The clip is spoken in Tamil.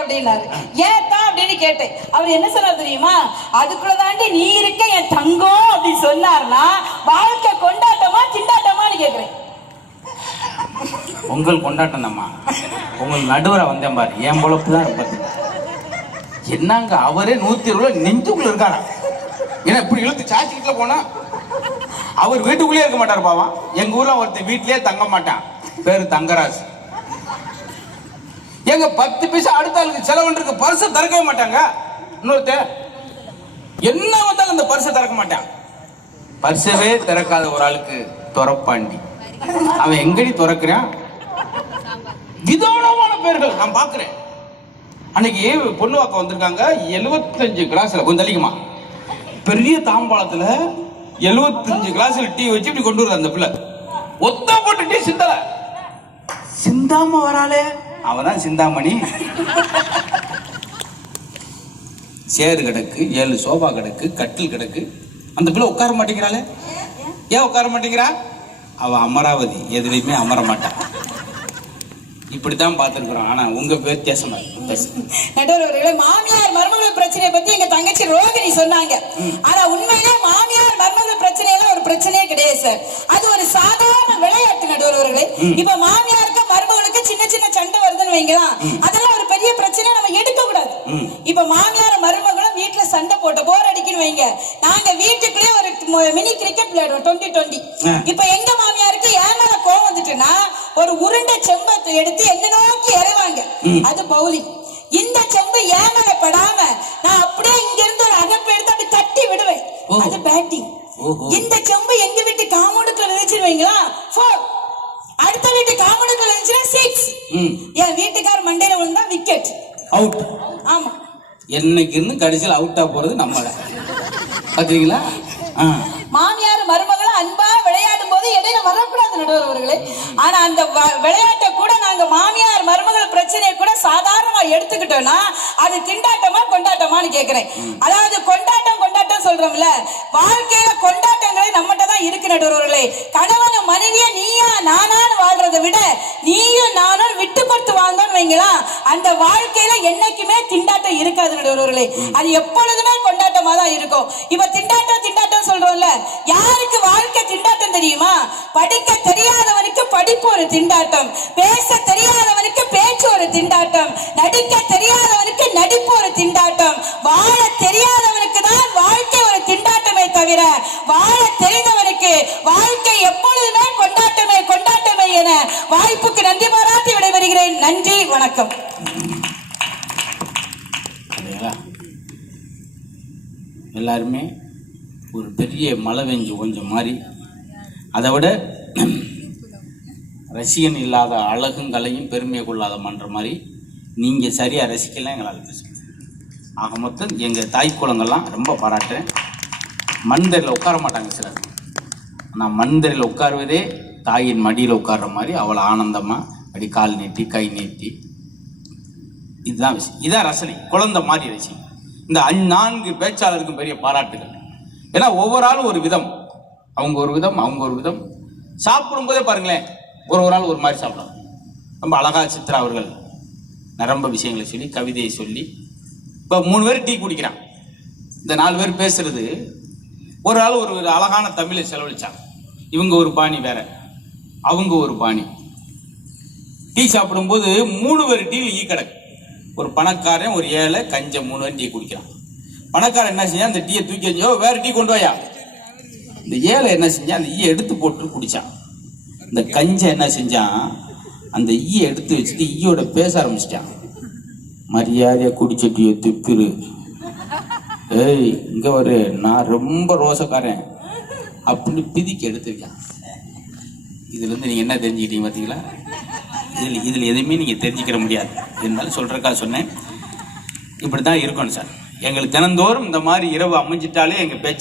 அப்படின்னாரு. ஏத்தா அப்படின்னு கேட்டேன். அவர் என்ன சொன்னார் தெரியுமா? அதுக்குள்ள தாண்டி நீ இருக்க என் தங்கம் அப்படி சொன்னார்னா வாழ்க்கை கொண்டாட்டமா சிண்டாட்டமான்னு கேட்கிறேன் உங்கள் கொண்டாட்டம் தாம்மா உங்கள் நடுவரை வந்தேன் பாரு. என் பொழப்பு தான் இருப்பது என்னங்க அவரே நூத்தி இருபது நெஞ்சுக்குள்ள இருக்காரா? ஏன்னா இப்படி இழுத்து சாச்சிக்கிட்டுல போனா அவர் வீட்டுக்குள்ளேயே இருக்க மாட்டார் பாவம். எங்க ஊர்ல ஒருத்தர் வீட்லயே தங்க மாட்டான். பேரு தங்கராஜ் எங்க பத்து பைசா அடுத்த ஆளுக்கு செலவுன்றிருக்கு பரிசை திறக்கவே மாட்டாங்க. இன்னொருத்த என்ன வந்தாலும் அந்த பரிசை திறக்க மாட்டான். பரிசவே திறக்காத ஒரு ஆளுக்கு துறப்பாண்டி. அவன் எங்கடி துறக்கிறான்? விதவிதமான பேர்கள் நான் பார்க்குறேன். அன்னைக்கு பொண்ணு வாக்க வந்திருக்காங்க எழுபத்தஞ்சு கிளாஸ்ல கொஞ்சம் தள்ளிக்குமா பெரிய தாம்பாளத்துல எழுபத்தஞ்சு கிளாஸ்ல டீ வச்சு இப்படி கொண்டு வருது அந்த பிள்ளை. ஒத்த போட்டு டீ சிந்தல. சிந்தாம வராளே. அவதான் சிந்தாமணி. சேரு கிடக்கு ஏழு சோபா கிடக்கு கட்டில் கிடக்கு. அந்த பிள்ளை உட்கார மாட்டேங்கிறாளே. ஏன் உட்கார மாட்டேங்கிறா? அவ அமராவதி எதுலையுமே அமர மாட்டான் இப்படித்தான் பார்த்துருக்குறோம். ஆனா உங்க வித்தியாசமா இருக்கு. பேசுங்க. நடுவர் அவர்களே மாமியார் மருமகள் பிரச்சனையை பத்தி எங்க தங்கச்சி ரோகிணி சொன்னாங்க. ஆனா உண்மையிலே மாமியார் மருமகள் பிரச்சனை எல்லாம் ஒரு பிரச்சனையே கிடையாது சார். அது ஒரு சாதாரண விளையாட்டு நடுவர் அவர்களே. இப்ப மாமியாருக்கு மருமகளுக்கு சின்ன சின்ன சண்டை வருதுன்னு வைங்களா? அதெல்லாம் ஒரு பெரிய பிரச்சனை நம்ம எடுக்க கூடாது. இப்ப மாமியார் மருமகளும் வீட்டுல சண்டை போட்ட போர் அடிக்குன்னு வைங்க. நாங்க வீட்டுக்குள்ளே ஒரு மினி கிரிக்கெட் விளையாடுவோம் டுவெண்ட்டி டுவெண்ட்டி. இப்ப எங்க மாமியாருக்கு ஏன் மேல கோவம் வந்துட்டுன்னா ஒரு உருண்டை செம்பத்தை எடுத்து என்ன நோக்கி இறைவாங்க அது பவுலிங். இந்த செம்பு ஏன் மேல படாம நான் அப்படியே இங்க இருந்து ஒரு அகப்பு எடுத்து அப்படி தட்டி விடுவேன். அது பேட்டிங். இந்த செம்பு எங்க வீட்டு காம்பவுண்டுக்குள்ள நினைச்சிருவீங்களா ஃபோர் அடுத்த வீட்டு காம்பவுண்டுக்குள்ள நினைச்சுனா சிக்ஸ் ம். என் வீட்டுக்கார மண்டையில விழுந்தா விக்கெட் அவுட் ஆமா. என்னைக்கு இருந்து கடைசியில் அவுட்டா போறது நம்மள. பாத்தீங்களா? ஆ. மாமியார் மருமகளும் அன்பா விளையாடும் போது இடையில வரக்கூடாது நடுவர் அவர்களே. ஆனா அந்த விளையாட்டை கூட நாங்க மாமியார் மருமகள் பிரச்சனையை கூட சாதாரணமா எடுத்துக்கிட்டோம்னா அது திண்டாட்டமா கொண்டாட்டமான்னு கேக்குறேன். அதாவது கொண்டாட்டம் கொண்டாட்டம் சொல்றோம்ல. வாழ்க்கையில கொண்டாட்டங்களே நம்மகிட்ட தான் இருக்கு நடுவர் அவர்களே. கணவன் மனைவிய நீயா நீயும் நானும் விட்டு கொடுத்து வாழ்ந்தோம்னு வைங்களா அந்த வாழ்க்கையில என்னைக்குமே திண்டாட்டம் இருக்காது நடுவர்களே அது எப்பொழுதுமே கொண்டாட்டமா தான் இருக்கும். இப்ப திண்டாட்டம் திண்டாட்டம் சொல்றோம்ல யாருக்கு வாழ்க்கை திண்டாட்டம் தெரியுமா? படிக்க தெரியாதவனுக்கு படிப்பு ஒரு திண்டாட்டம் பேச தெரியாதவனுக்கு பேச்சு ஒரு திண்டாட்டம் நடிக்க தெரியாதவனுக்கு நடிப்பு ஒரு திண்டாட்டம் வாழ தெரியாதவனுக்கு தான் வாழ்க்கை ஒரு திண்டாட்டமே தவிர வாழ தெரிந்த வாழ்க்கை எப்பொழுதுமே கொண்டாட்டமே கொண்டாட்டமே என வாய்ப்புக்கு நன்றி பாராட்டி விடைபெறுகிறேன் நன்றி வணக்கம். சரிங்களா எல்லாருமே ஒரு பெரிய மழை பெஞ்சு கொஞ்சம் மாறி அதை விட ரசிகன் இல்லாத அழகும் கலையும் பெருமையை கொள்ளாத மன்ற மாதிரி நீங்கள் சரியாக ரசிக்கலாம் எங்களால் பேச ஆக மொத்தம் எங்கள் தாய் குளங்கள்லாம் ரொம்ப பாராட்டுறேன். மண்தரில் உட்கார மாட்டாங்க சிலர். ஆனால் மண்தரில் உட்காருவதே தாயின் மடியில் உட்கார்ற மாதிரி அவ்வளோ ஆனந்தமாக அப்படி கால் நீட்டி கை நீட்டி. இதுதான் விஷயம். இதான் ரசனை. குழந்தை மாதிரி ரசிக்கும் இந்த நான்கு பேச்சாளருக்கும் பெரிய பாராட்டுகள். ஏன்னா ஒவ்வொரு ஆளும் ஒரு விதம். அவங்க ஒரு விதம் அவங்க ஒரு விதம். சாப்பிடும்போதே பாருங்களேன் ஒரு ஒரு ஆள் ஒரு மாதிரி சாப்பிடலாம். ரொம்ப அழகா சித்ரா அவர்கள் நிரம்ப விஷயங்களை சொல்லி கவிதையை சொல்லி இப்போ மூணு பேர் டீ குடிக்கிறான். இந்த நாலு பேர் பேசுறது ஒரு ஆள் ஒரு அழகான தமிழை செலவழிச்சான் இவங்க ஒரு பாணி வேற. அவங்க ஒரு பாணி. டீ சாப்பிடும்போது மூணு வரி டீயில் ஈ கிடக்கு ஒரு பணக்காரன் ஒரு ஏழை கஞ்ச மூணு வரி டீ குடிக்கிறான். பணக்காரன் என்ன செஞ்சான்? அந்த டீயை தூக்கி எறிஞ்சோ வேற டீ கொண்டு வாயா? இந்த ஏழை என்ன செஞ்சான்? அந்த ஈயை எடுத்து போட்டு குடிச்சான். இந்த கஞ்ச என்ன செஞ்சான்? அந்த ஈயை எடுத்து வச்சுட்டு ஈயோட பேச ஆரம்பிச்சிட்டான். மரியாதையாக குடிச்ச டீயை துப்பிரு. ஏய் இங்கே ஒரு நான் ரொம்ப ரோசக்காரன். அப்படின்னு பிதிக்கு எடுத்துருக்கான் இதுலேருந்து நீங்கள் என்ன தெரிஞ்சுக்கிட்டீங்க பார்த்தீங்களா இதில் இதில் எதுவுமே நீங்கள் தெரிஞ்சுக்கிற முடியாது. இருந்தாலும் சொல்கிறக்கா சொன்னேன். இப்படி தான் இருக்கணும் சார். எங்களுக்கு தினந்தோறும் இந்த மாதிரி இரவு அமைஞ்சிட்டாலே எங்கள் பேச்சா